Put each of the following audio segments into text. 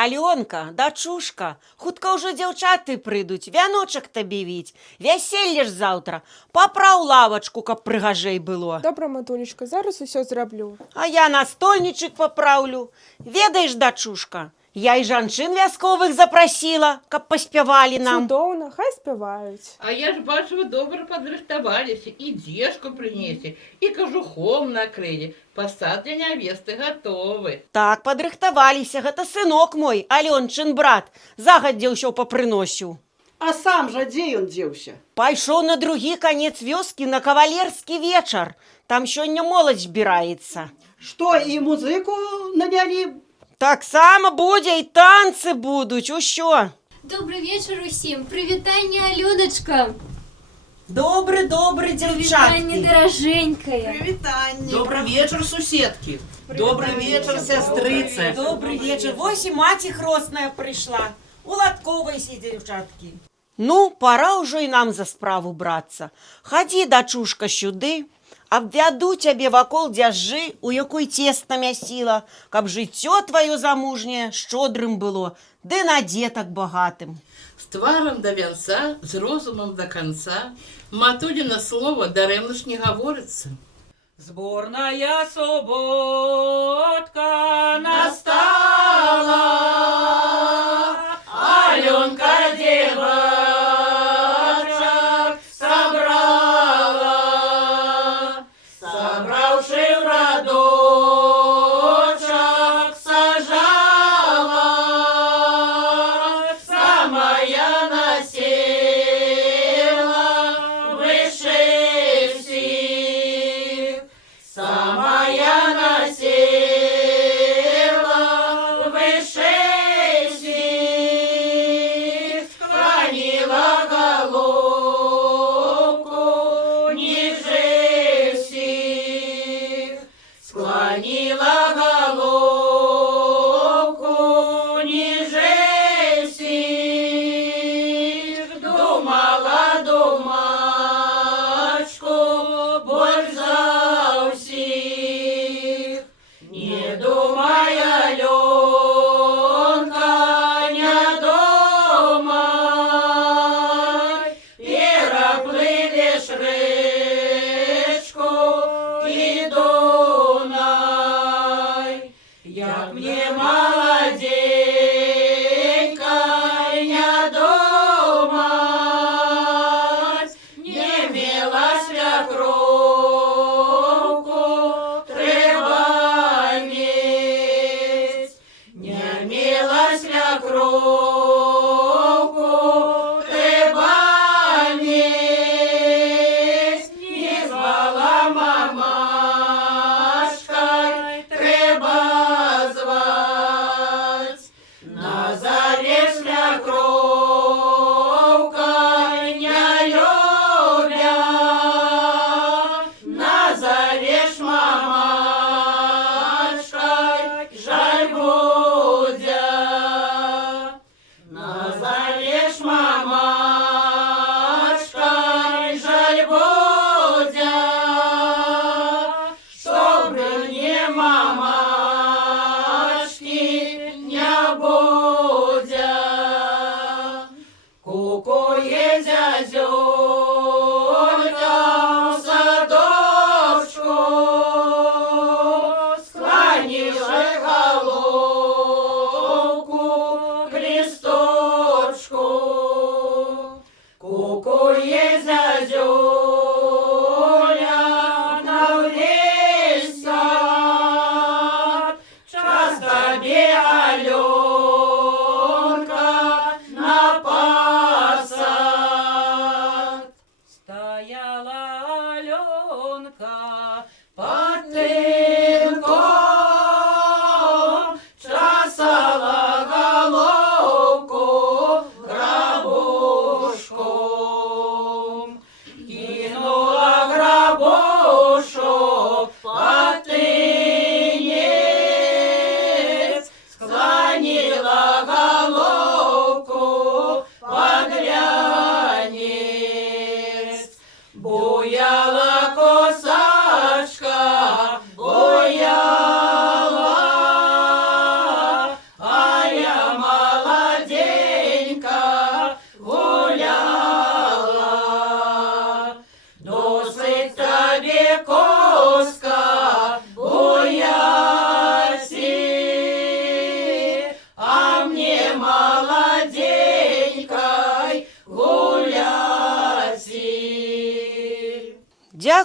Алёнка, дачушка, хутка ўжо дзяўчаты прыйдуць, вяночак табе віць, вяселле ж заўтра. Папраў лавачку, каб прыгажэй было. Добра, матулечка, зараз усё зраблю. А я настольнічык папраўлю. Ведаеш, дачушка, я і жанчын вясковых запрасіла, каб паспявалі нам. Цудоўна, хай спяваюць. А я ж бачу, вы добра падрыхтаваліся, і дзежку прынеслі, і кажухом накрылі. Пасад для нявесты гатовы. Так, падрыхтаваліся, гэта сынок мой, Алёнчын брат, загадзя ўсё папрыносіў. А сам жа дзе ён дзеўся? Пайшоў на другі канец вёскі на кавалерскі вечар. Там сёння моладзь збіраецца. Што, і музыку нанялі? Таксама будзе, і танцы будуць, усё. Добрый вечер усім. Прывітанне, Алёначка. Добры, Прывітанне, даражэнькая. Добрый вечер, суседки. Добрый вечер, сестрыцы. Добрый вечер. Вось і маці хросная прыйшла. Уладковайся, дзяўчаткі. Ну, пора ўжо і нам за справу брацца. Хадзі, дачушка, сюды. Абвяду цябе вакол дзяжжы, у якой цесна мясіла, каб жыццё тваё замужняе шчодрым было, ды на дзетак багатым. З тварам да вянца, з розумам да канца, матуліна слова дарэмна ж не гаворыцца. Сборная суботка настала, Аленка девочек собрала, собравши в радочек сажала, самая насела выше всех, самая насела выше всех, склонила головку ниже всех, склонила головку ниже всех, думала думачку боль за всех, не думай, Аленка, не думай, переплывешь речку и Дунай, як мне молоденько не думать, не мела свекровку, треба иметь, не мела свекровку, треба иметь, не звала мамашкой, треба звать, назовешь свекровкой не любя, назовешь мамашкой, жаль будет,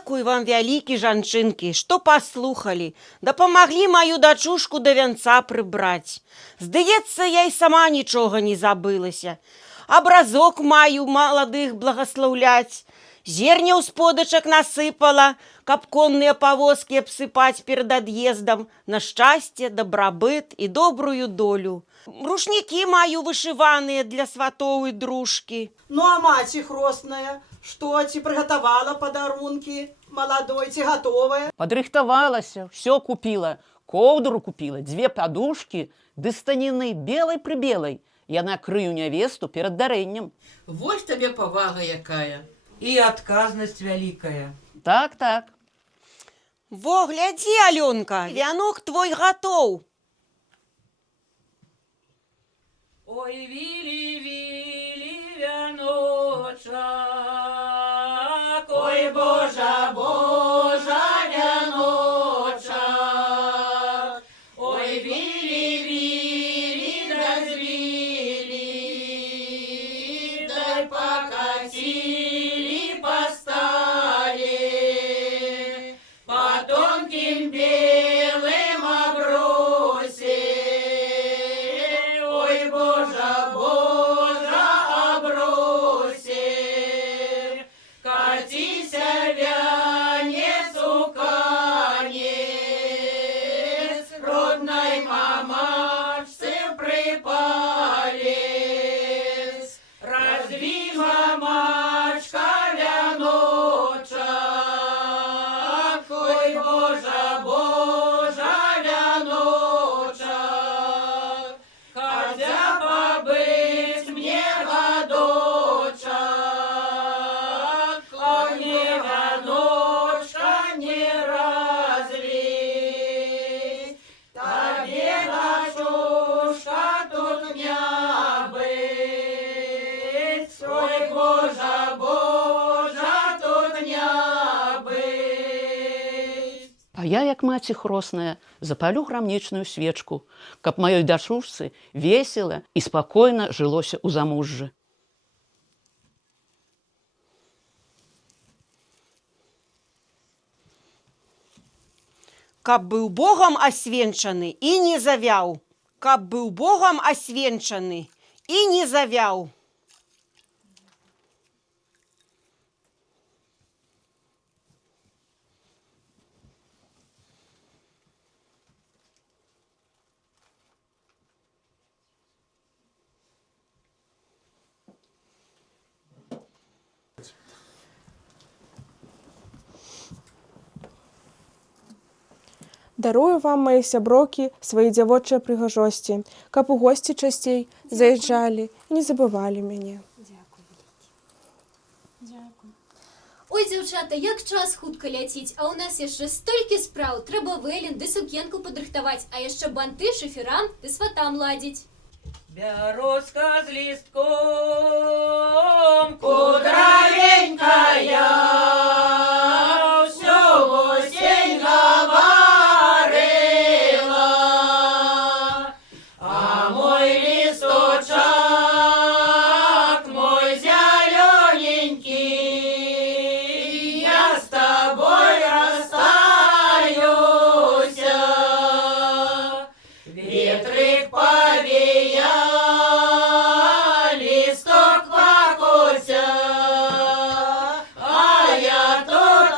Дзякуй вам, вялікі жанчынкі, што паслухалі, дапамаглі маю дачушку да вянца прыбраць. Здаецца, я і сама нічога не забылася. Абразок маю маладых благаслаўляць. Зерняў з подачак насыпала, каб конныя павозкі абсыпаць перад ад'ездам на шчасце, дабрабыт і добрую долю. Рушнікі маю вышываныя для сватоў і дружкі. Ну а маці хросная, што ці прыгатавала падарункі маладой, ці гатовая? Падрыхтавалася, все купіла, коўдру купіла, 2 падушкі, ды станіны белай-прыбелай. Яна крыю нявесту перад дарэннем. Вось табе павага якая. І адказнасць вялікая. Так, так. Во, глядзі, Алёнка, вянок твой гатоў. Ой, вілі вяночак, ой, Божа, Божа вяночак, ой, вілі да звілі, дай покатили по стали, по тонким белым обросе. Ой, Божа, Божа, обросе, катися вянец у канец, родной мамашце припалец. Разви, мамачка, вяночак, ой, Божа, Божа, вяночак, хотя побыть мне годочок, а мне вяночка не разлить, тебе, дочушка, тут не быть. Ой, Божа, Божа, тут не быть. А я, як маці хросная, запалю грамнічную свечку, каб маёй дачушцы весела і спакойна жылося ў замужжы. Каб быў Богам асвенчаны і не завяў. Каб быў Богам асвенчаны і не завяў. Дарую вам, мае сяброкі, свае дзявочыя прыгажосці, каб у госці часцей заязджалі і не забывалі мяне. Ой, дзяўчата, як час хутка ляціць, а ў нас яшчэ столькі спраў. Трэба вэлен ды сукенку падрыхтаваць, а яшчэ банты, шаферан ды сватам ладзіць. Бярозка з лістком, кудравенькая, всё осень говорила, а мой листочок, мой зелененький, я с тобой расстаюся. Ветрик повеял, листок покося, а я тут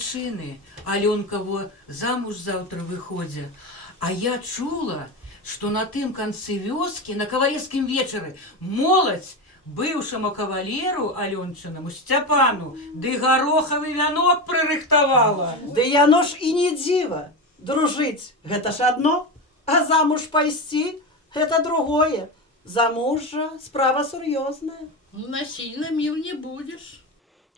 жанчыны, Алёнка во замуж заўтра выходзя. А я чула, што на тым канцы вёскі, на кавалерскім вечары, моладзь быўшаму кавалеру Алёнчынаму Сцяпану ды гарохавы вянок прырыхтавала. Ды яно ж і не дзіва. Дружыць, гэта ж адно, а замуж пайсці – гэта другое. Замужжа – справа сур'ёзная. Насильно мил не будешь.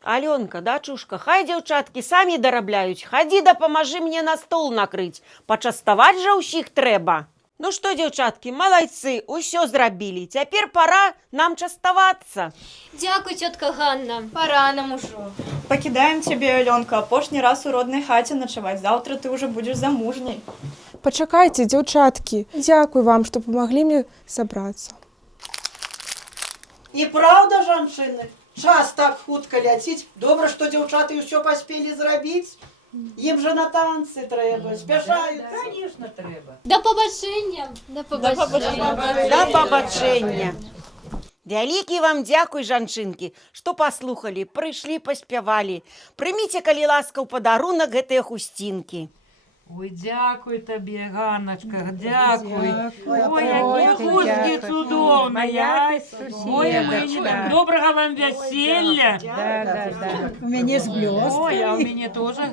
Аленка, дачушка, хай дзяўчаткі самі дарабляюць. Хадзі дапамажы мне на стол накрыць. Пачаставаць жа ўсіх трэба. Ну што, дзяўчаткі, малайцы, усё зрабілі. Цяпер пара нам частавацца. Дзякуй, цётка Ганна. Пора нам ужо. Покидаем тебе, Аленка, апошні раз у родной хаце ночевать. Завтра ты уже будешь замужней. Пачакайце, дзяўчаткі. Дзякуй вам, што памаглі мне сабрацца. І праўда, жанчыны, час так хутка ляціць. Добра, што дзяўчаты ўсё паспелі зрабіць. Ім жа на танцы трэба, спяшаюцца. Конечно, трэба. Да пабачэння. Да Да пабачэння. Вялікі вам дзякуй, жанчынкі, што паслухалі, прыйшлі, паспявалі. Прыміце, калі ласка, ў падарунак гэтыя хусцінкі. Ой, дзякуй табе, Ганначка, дзякуй. Ой, якія хусткі цудоўныя. Ой, добрага вам вяселля. У мяне з блёст. Ой, а у мяне тоже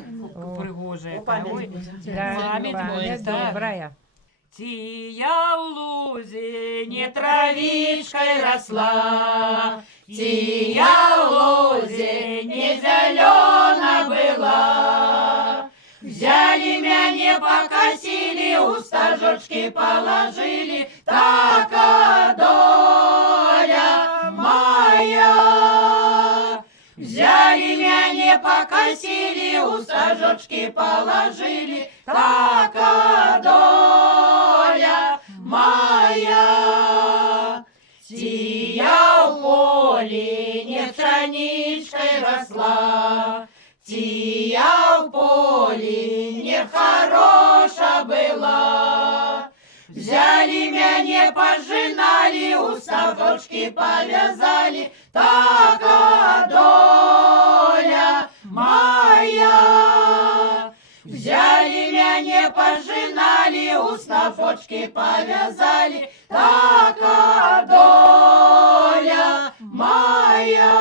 прыгожая. Ой, памяць моя добрая. Ці я ў лузе не травічкай расла, ці я ў лузе не зялёна была. Взяли мяне, покосили, у стажочки положили, така доля моя. Взяли мяне, покосили, у стажочки положили, така доля моя. Ці я в поле не пшеничкой росла, ці я в поле не хороша была. Взяли мяне, пожинали, у сапожки повязали, така доля моя. Взяли мяне, пожинали, у сапожки повязали, така доля моя.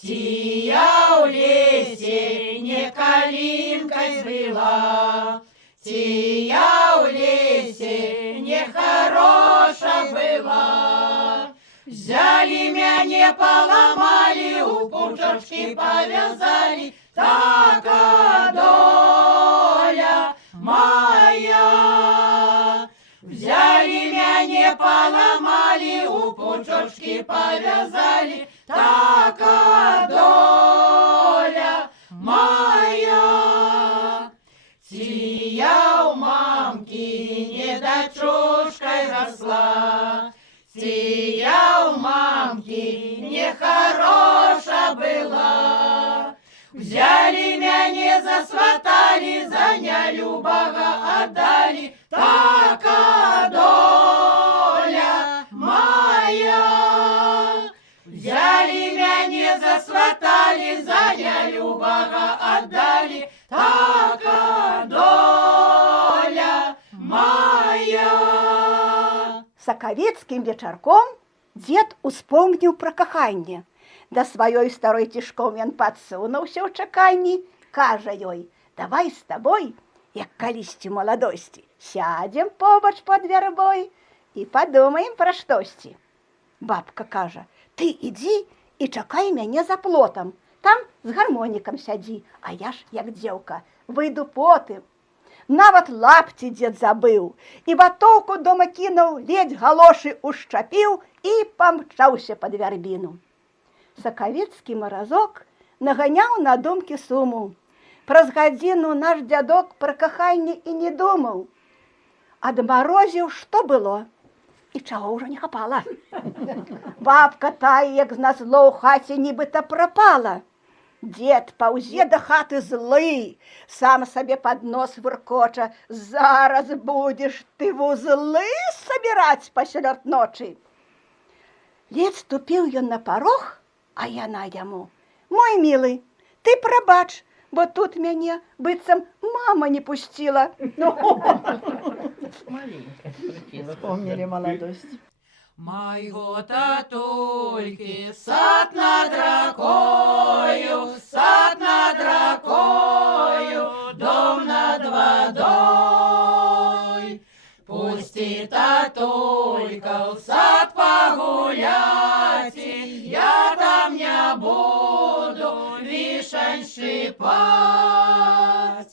Ці я в лесе не калинкой была, ці я в лесе не хороша была. Взяли мяне, поломали, у пучочки повязали, така доля моя. Взяли мяне, поломали, у пучочки повязали, така доля моя. Ці я у мамки не дочушкой росла, ці я у мамки не хороша была. Взяли мяне, засватали, за нялюбага отдали, така доля моя. Взяли мяне, засватали, за нялюбага отдали, така доля моя. Сакавецкім вечарком дзед успомніў пра каханне. Да сваёй старой цішком ён падсунуўся ў чаканні, кажа ёй: давай з табой, як калісьці маладосці, сядзем побач пад вярбой і падумаем пра штосьці. Бабка кажа: ты ідзі і чакай мяне за плотам, там з гармонікам сядзі, а я ж, як дзеўка, выйду потым. Нават лапці дзед забыў, і ватоўку дома кінуў, ледзь галошы ушчапіў і памчаўся пад вярбіну. Сакавецкі маразок наганяў на думкі суму. Праз гадзіну наш дзядок пра каханне і не думаў. Адмарозіў, што было, і чаго ўжо не хапала. Бабка тая, як зназло, ў хаце нібыта прапала. Дзед паўзе да хаты злы, сам сабе пад нос выркоча: зараз будзеш ты вузлы сабіраць пасярод ночы. Ледзь ступіў ён на парог, а яна яму: мой мілы, ты прабач, бо тут мяне быццам мама не пусціла. Вспомнили молодость. Майго татульки, сад над ракою, сад над ракою, дом над водой. Пусти, татулька, в сад погулять, я там не буду вишень шипать.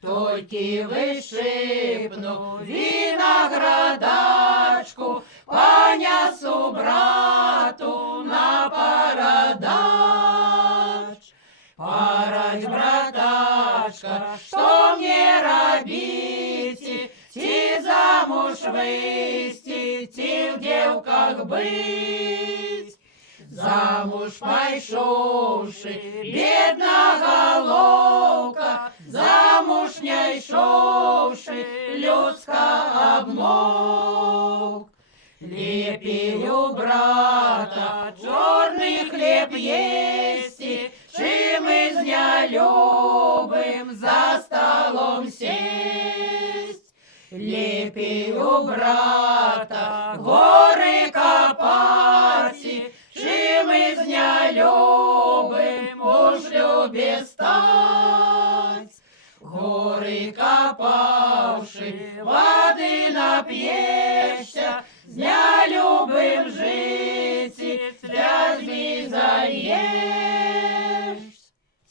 Тольки вышибну виноградачку, понесу брату на парадач. Парать, братачка, что мне робить? Ти замуж выйти, ти в девках быть. Замуж пайшовши, бедна головка, замуж не йшовши, людська обмок. Лепей у брата чорний хліб єсті, чим із нелюбим за столом сесть. Лепей у брата гори копати, чим із нелюбим у шлюбі стать. Гори копавши, води нап'єшся, з нелюбим житі, слязьми заєш.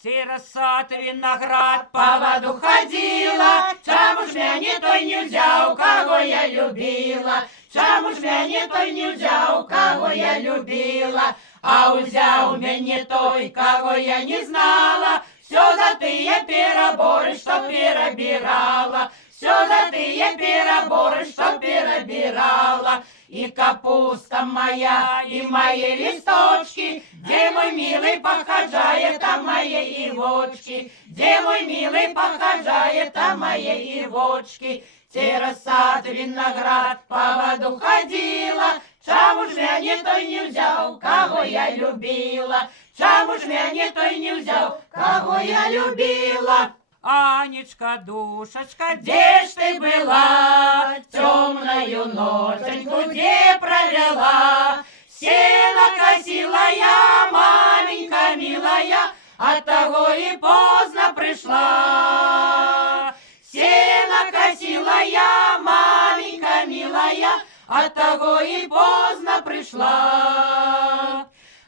Через сад виноград По воду ходила, чому ж мяне той не взял, кого я любила? Чому ж мяне той не взял, кого я любила? А узял мяне той, кого я не знала. Все за тые переборы, что перебирала. Все за тые переборы, что перебирала. И капуста моя, и мои листочки, где мой милый похожает, там мои ивочки. Где мой милый похожает, там мои ивочки. Через сад виноград по воду ходила, чому ж мяне той не взял, кого я любила? Чому ж мяне той не взял, кого я любила? Анечка, душечка, Где ж ты была, темною ноченьку, где провела? Сено косила я, маменька милая, оттого и поздно пришла. Сено косила я, маменька милая, оттого и поздно пришла.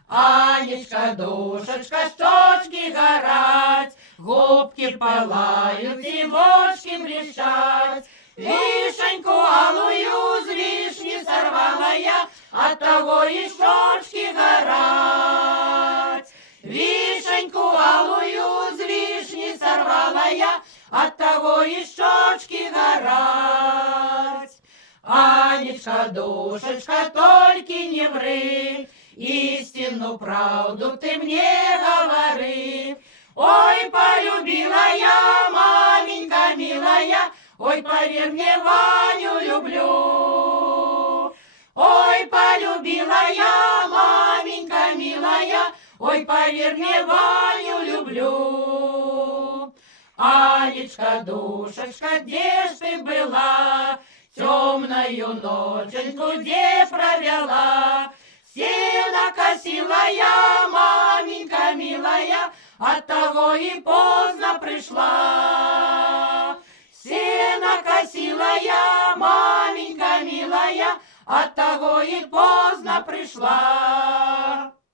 Анечка, душечка, щечки горать, губки пылают и вошки блещать. Вишеньку алую с вишни сорвала я, оттого и щечки горать. Вишеньку алую с вишни сорвала я, оттого и щечки горать. Анечка, душечка, только не ври, истинную правду ты мне говори. Ой, полюбила я, маменька милая, ой, поверь мне, Ваню люблю. Ой, полюбила я, маменька милая, ой, поверь мне, Ваню люблю. Анечка, душечка, где ж ты была? Темною ноченьку где провела? Сено косила я, маменька милая, оттого и поздно пришла. Сено косила я, маменька милая, оттого и поздно пришла.